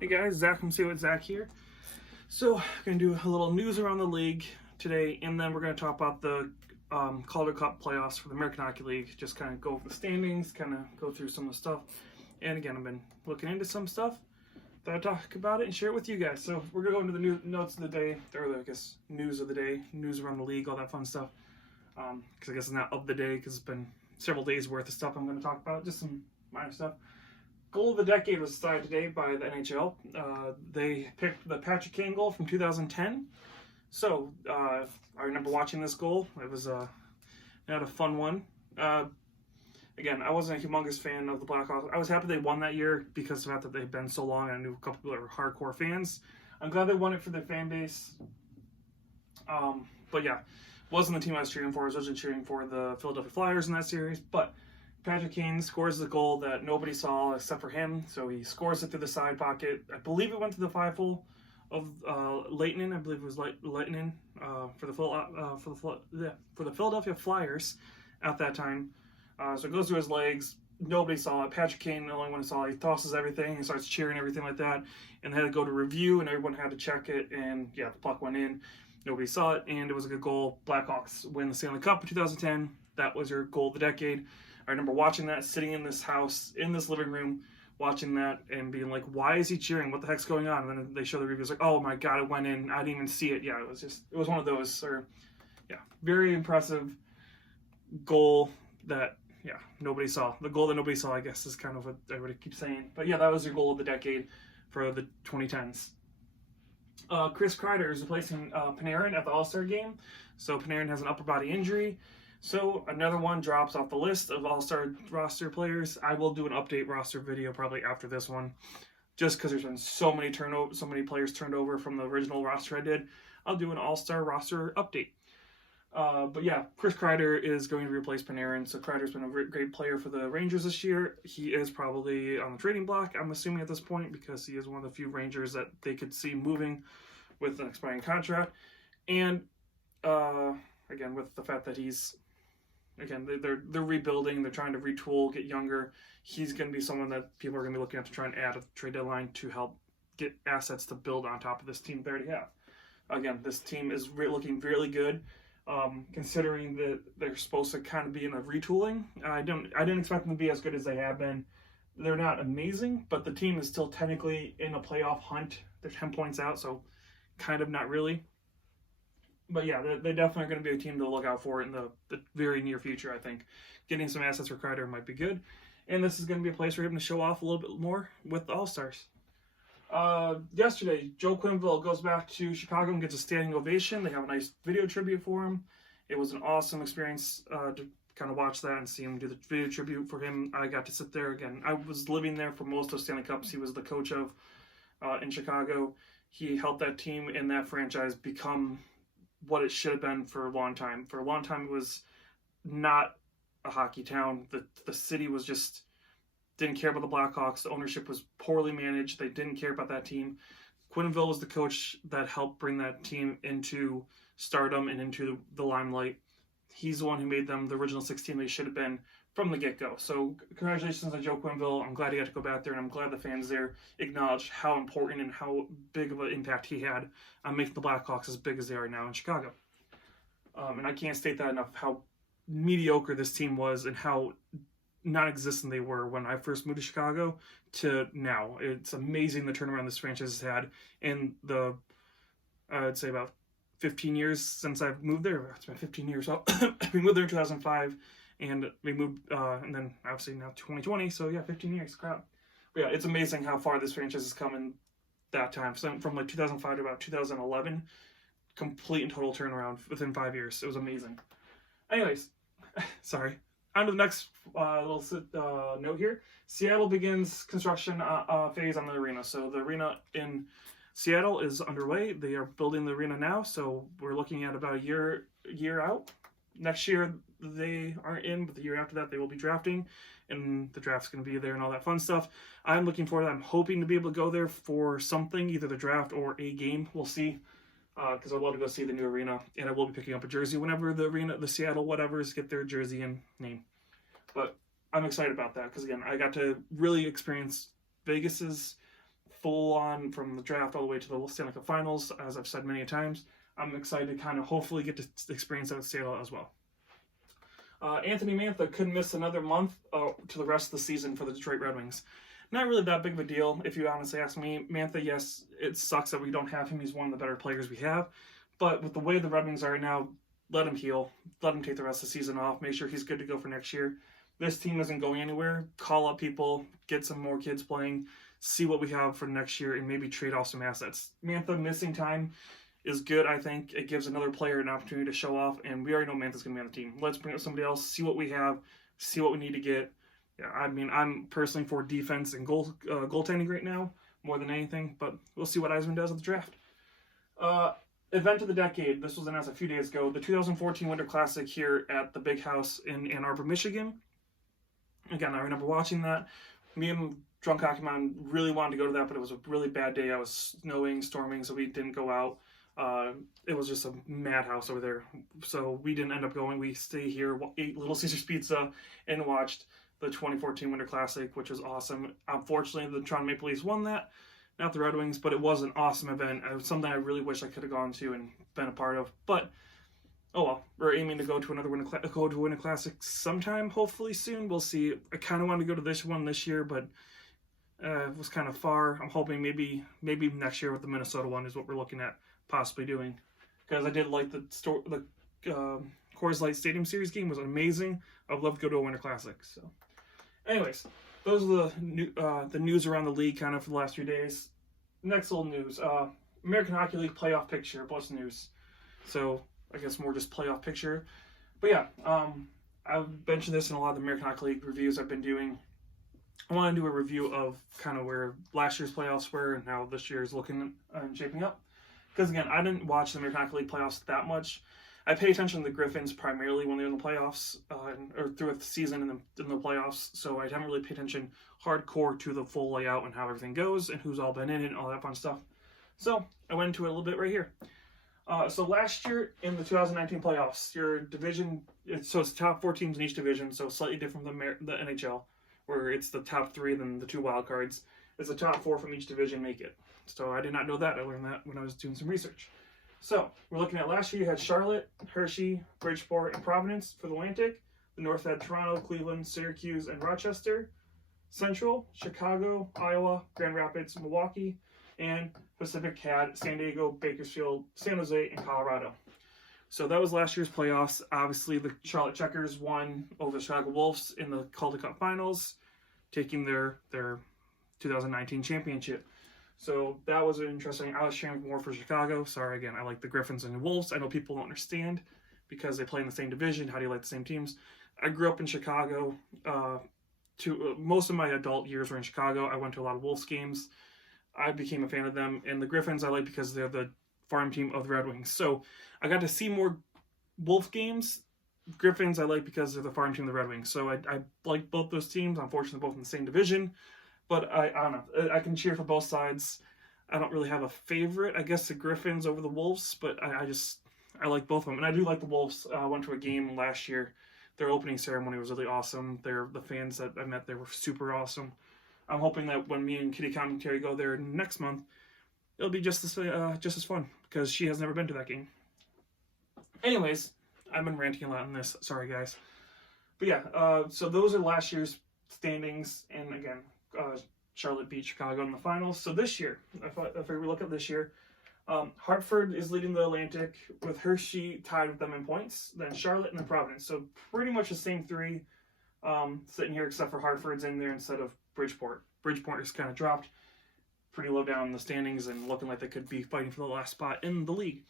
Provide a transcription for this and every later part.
Hey guys, Zach from Say What Zach here. So, I'm going to do a little news around the league today, and then we're going to talk about the Calder Cup playoffs for the American Hockey League. Just kind of go over the standings, kind of go through some of the stuff. And again, I've been looking into some stuff. Thought I'd talk about it and share it with you guys. So, we're going to go into the new notes of the day, or I guess news of the day, news around the league, all that fun stuff. Because I guess it's not of the day, because it's been several days worth of stuff I'm going to talk about, just some minor stuff. Goal of the decade was decided today by the NHL. They picked the Patrick Kane goal from 2010. So I remember watching this goal. It was not a fun one. Again, I wasn't a humongous fan of the Blackhawks. I was happy they won that year because of the fact that they've been so long, and I knew a couple people that were hardcore fans. I'm glad they won it for their fan base. But yeah, wasn't the team I was cheering for. I was originally cheering for the Philadelphia Flyers in that series, but Patrick Kane scores the goal that nobody saw except for him, so he scores it through the side pocket. I believe it went to the 5-hole of Lehtinen. I believe it was Lehtinen for the Philadelphia Flyers at that time. So it goes through his legs. Nobody saw it. Patrick Kane, the only one who saw it. He tosses everything. He starts cheering, everything like that. And they had to go to review, and everyone had to check it. And yeah, the puck went in. Nobody saw it, and it was a good goal. Blackhawks win the Stanley Cup in 2010. That was your goal of the decade. I remember watching that, sitting in this house, in this living room, watching that and being like, why is he cheering? What the heck's going on? And then they show the reviews like, oh my God, it went in. I didn't even see it. Yeah, it was one of those. Very impressive goal that, nobody saw. The goal that nobody saw, I guess, is kind of what everybody keeps saying. But yeah, that was your goal of the decade for the 2010s. Chris Kreider is replacing Panarin at the All-Star game. So Panarin has an upper body injury. So another one drops off the list of All-Star roster players. I will do an update roster video probably after this one, just because there's been so many players turned over from the original roster I did. I'll do an All-Star roster update. But yeah, Chris Kreider is going to replace Panarin. So Kreider's been a great player for the Rangers this year. He is probably on the trading block, I'm assuming at this point, because he is one of the few Rangers that they could see moving with an expiring contract. And again, with the fact that they're rebuilding, they're trying to retool, get younger. He's going to be someone that people are going to be looking at to try and add a trade deadline to help get assets to build on top of this team they already have. Again, this team is looking really good, considering that they're supposed to kind of be in a retooling. I didn't expect them to be as good as they have been. They're not amazing, but the team is still technically in a playoff hunt. They're 10 points out, so kind of not really. But yeah, they're definitely going to be a team to look out for in the very near future, I think. Getting some assets for Kreider might be good. And this is going to be a place for him to show off a little bit more with the All-Stars. Yesterday, Joe Quenneville goes back to Chicago and gets a standing ovation. They have a nice video tribute for him. It was an awesome experience to kind of watch that and see him do the video tribute for him. I got to sit there again. I was living there for most of Stanley Cups he was the coach of in Chicago. He helped that team and that franchise become what it should have been for a long time. For a long time, it was not a hockey town. The city was just didn't care about the Blackhawks. The ownership was poorly managed. They didn't care about that team. Quenneville was the coach that helped bring that team into stardom and into the limelight. He's the one who made them the original 16 they should have been from the get-go. So congratulations on Joe Quenneville. I'm glad he got to go back there, and I'm glad the fans there acknowledged how important and how big of an impact he had on making the Blackhawks as big as they are now in Chicago. And I can't state that enough, how mediocre this team was and how non-existent they were when I first moved to Chicago to now. It's amazing the turnaround this franchise has had in I'd say about 15 years since I've moved there. It's been 15 years. So we moved there in 2005. And we moved, and then obviously now 2020, so yeah, 15 years, crap. But yeah, it's amazing how far this franchise has come in that time. So from like 2005 to about 2011, complete and total turnaround within 5 years. It was amazing. Anyways, sorry. On to the next little note here. Seattle begins construction phase on the arena. So the arena in Seattle is underway. They are building the arena now, so we're looking at about a year out. Next year, they aren't in, but the year after that, they will be drafting, and the draft's going to be there and all that fun stuff. I'm looking forward to that. I'm hoping to be able to go there for something, either the draft or a game. We'll see, because I'd love to go see the new arena, and I will be picking up a jersey whenever the Seattle whatevers get their jersey and name. But I'm excited about that, because again, I got to really experience Vegas's full on from the draft all the way to the Stanley Cup Finals, as I've said many times. I'm excited to kind of hopefully get to experience that with Seattle as well. Anthony Mantha could miss another month to the rest of the season for the Detroit Red Wings. Not really that big of a deal, if you honestly ask me. Mantha, yes, it sucks that we don't have him. He's one of the better players we have. But with the way the Red Wings are right now, let him heal. Let him take the rest of the season off. Make sure he's good to go for next year. This team isn't going anywhere. Call up people, get some more kids playing, see what we have for next year, and maybe trade off some assets. Mantha missing time is good, I think. It gives another player an opportunity to show off, and we already know Mantha's going to be on the team. Let's bring up somebody else, see what we have, see what we need to get. Yeah, I mean, I'm personally for defense and goaltending right now more than anything, but we'll see what Eisman does at the draft. Event of the decade. This was announced a few days ago. The 2014 Winter Classic here at the Big House in Ann Arbor, Michigan. Again, I remember watching that. Me and Drunk Hockey Mom really wanted to go to that, but it was a really bad day. I was snowing, storming, so we didn't go out. It was just a madhouse over there, so we didn't end up going. We stayed here, ate Little Caesars Pizza, and watched the 2014 Winter Classic, which was awesome. Unfortunately, the Toronto Maple Leafs won that, not the Red Wings, but it was an awesome event. It was something I really wish I could have gone to and been a part of. But oh well, we're aiming to go to another Winter Classic sometime, hopefully soon. We'll see. I kind of wanted to go to this one this year, but it was kind of far. I'm hoping maybe next year with the Minnesota one is what we're looking at possibly doing, because I did like the Coors Light Stadium Series game was amazing. I'd love to go to a Winter Classic. So, anyways, those are the news around the league kind of for the last few days. Next little news: American Hockey League playoff picture. Plus news. So I guess more just playoff picture. But yeah, I've mentioned this in a lot of the American Hockey League reviews I've been doing. I want to do a review of kind of where last year's playoffs were and how this year is looking and shaping up. Because again, I didn't watch the American Hockey League playoffs that much. I pay attention to the Griffins primarily when they're in the playoffs, or throughout the season in the playoffs. So I haven't really paid attention hardcore to the full layout and how everything goes and who's all been in it and all that fun stuff. So I went into it a little bit right here. So last year in the 2019 playoffs, your division, so it's the top 4 teams in each division, so slightly different from the NHL, where it's the top 3, then the 2 wild cards. It's the top 4 from each division make it. So I did not know that. I learned that when I was doing some research. So we're looking at last year, you had Charlotte, Hershey, Bridgeport, and Providence for the Atlantic. The North had Toronto, Cleveland, Syracuse, and Rochester. Central, Chicago, Iowa, Grand Rapids, Milwaukee, and Pacific had San Diego, Bakersfield, San Jose, and Colorado. So that was last year's playoffs. Obviously, the Charlotte Checkers won over the Chicago Wolves in the Calder Cup Finals, taking their 2019 championship. So that was interesting. I was cheering more for Chicago. Sorry, again, I like the Griffins and the Wolves. I know people don't understand because they play in the same division. How do you like the same teams? I grew up in Chicago. Most of my adult years were in Chicago. I went to a lot of Wolves games. I became a fan of them. And the Griffins I like because they're the farm team of the Red Wings. So I got to see more Wolf games. Griffins I like because they're the farm team of the Red Wings. So I like both those teams. Unfortunately, both in the same division. But I don't know. I can cheer for both sides. I don't really have a favorite. I guess the Griffins over the Wolves, but I like both of them. And I do like the Wolves. I went to a game last year. Their opening ceremony was really awesome. The fans that I met there were super awesome. I'm hoping that when me and Kitty Commentary go there next month, it'll be just as fun because she has never been to that game. Anyways, I've been ranting a lot on this. Sorry, guys. But yeah, so those are last year's standings. And again, Charlotte beat Chicago in the finals. So this year, if we look at this year, Hartford is leading the Atlantic with Hershey tied with them in points, then Charlotte and then Providence. So pretty much the same 3 sitting here except for Hartford's in there instead of Bridgeport. Bridgeport is kind of dropped pretty low down in the standings and looking like they could be fighting for the last spot in the league.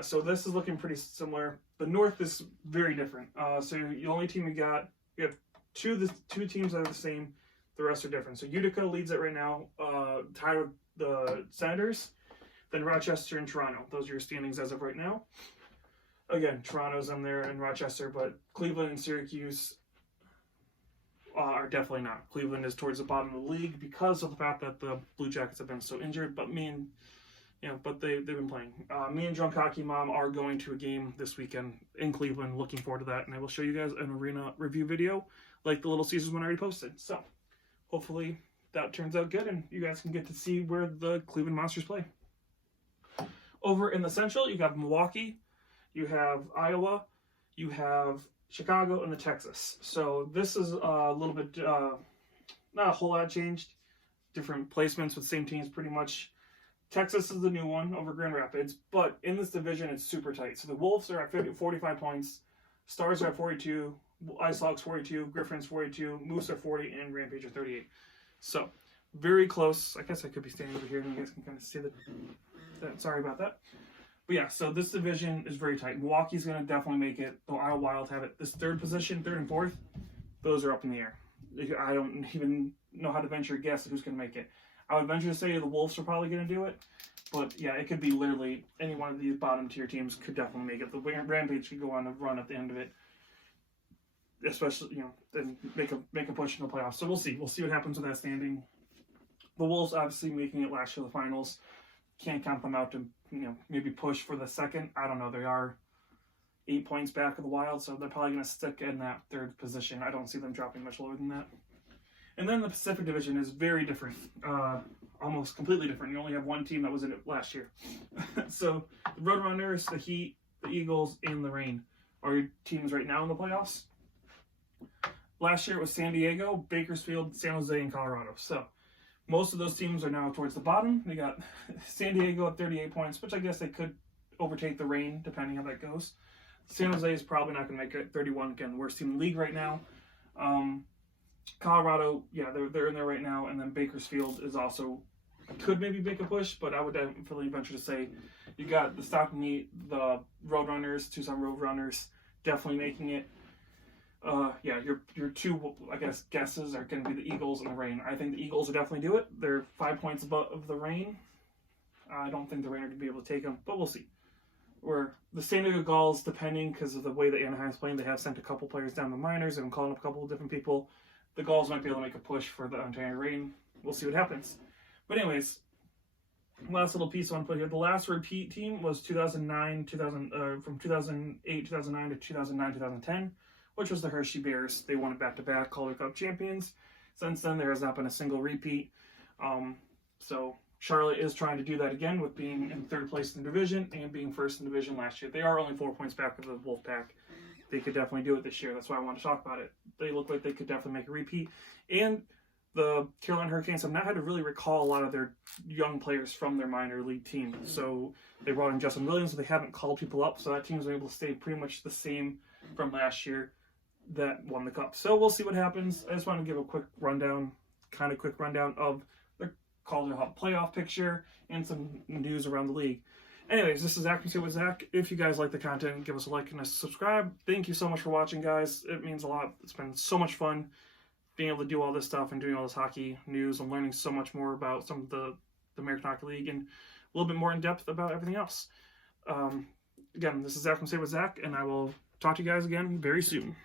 So this is looking pretty similar. The North is very different. So the only team you have two teams that are the same. The rest are different. So Utica leads it right now, tied with the Senators. Then Rochester and Toronto. Those are your standings as of right now. Again, Toronto's in there and Rochester, but Cleveland and Syracuse are definitely not. Cleveland is towards the bottom of the league because of the fact that the Blue Jackets have been so injured. But they've been playing. Me and Drunk Hockey Mom are going to a game this weekend in Cleveland. Looking forward to that, and I will show you guys an arena review video like the Little Caesars one I already posted. So hopefully that turns out good, and you guys can get to see where the Cleveland Monsters play. Over in the Central, you have Milwaukee, you have Iowa, you have Chicago, and the Texas. So this is a little bit, not a whole lot changed. Different placements with same teams pretty much. Texas is the new one over Grand Rapids, but in this division, it's super tight. So the Wolves are at 45 points, Stars are at 42, Ice Hogs 42, Griffins 42, Moose are 40, and Rampage are 38. So very close. I guess I could be standing over here and you guys can kind of see that. Sorry about that. But yeah, so this division is very tight. Milwaukee's going to definitely make it. The Iowa Wild have it. This third position, third and fourth, those are up in the air. I don't even know how to venture a guess at who's going to make it. I would venture to say the Wolves are probably going to do it. But yeah, it could be literally any one of these bottom tier teams could definitely make it. The Rampage could go on a run at the end of it. Especially, and make a push in the playoffs. So we'll see. We'll see what happens with that standing. The Wolves obviously making it last year the finals. Can't count them out to, maybe push for the second. I don't know. They are 8 points back of the Wild, so they're probably going to stick in that third position. I don't see them dropping much lower than that. And then the Pacific Division is very different. Almost completely different. You only have one team that was in it last year. So the Roadrunners, the Heat, the Eagles, and the Reign are your teams right now in the playoffs. Last year it was San Diego, Bakersfield, San Jose, and Colorado. So most of those teams are now towards the bottom. They got San Diego at 38 points, which I guess they could overtake the Reign, depending how that goes. San Jose is probably not going to make it at 31. Again, the worst team in the league right now. Colorado, yeah, they're in there right now. And then Bakersfield is also, could maybe make a push, but I would definitely venture to say you got the Stockton Heat, the Roadrunners, Tucson Roadrunners, definitely making it. Yeah, your two, I guess, guesses are going to be the Eagles and the Reign. I think the Eagles will definitely do it. They're 5 points above the Reign. I don't think the Reign are going to be able to take them, but we'll see. Where the San Diego Gulls, depending, because of the way that Anaheim's playing, they have sent a couple players down the minors and calling up a couple of different people. The Gulls might be able to make a push for the Ontario Reign. We'll see what happens. But anyways, last little piece I want to put here. The last repeat team was 2008, 2009 to 2009, 2010. Which was the Hershey Bears. They won it back-to-back Calder Cup champions. Since then, there has not been a single repeat. So Charlotte is trying to do that again with being in third place in the division and being first in the division last year. They are only 4 points back of the Wolfpack. They could definitely do it this year. That's why I want to talk about it. They look like they could definitely make a repeat. And the Carolina Hurricanes have not had to really recall a lot of their young players from their minor league team. So they brought in Justin Williams, so they haven't called people up. So that team's been able to stay pretty much the same from last year that won the cup. So we'll see what happens. I just want to give a quick rundown of the Calder Cup playoff picture and some news around the league. Anyways, this is Zach from with Zach. If you guys like the content, give us a like and a subscribe. Thank you so much for watching, guys. It means a lot. It's been so much fun being able to do all this stuff and doing all this hockey news and learning so much more about some of the American Hockey League and a little bit more in depth about everything else. Again, this is Zach from with Zach, and I will talk to you guys again very soon.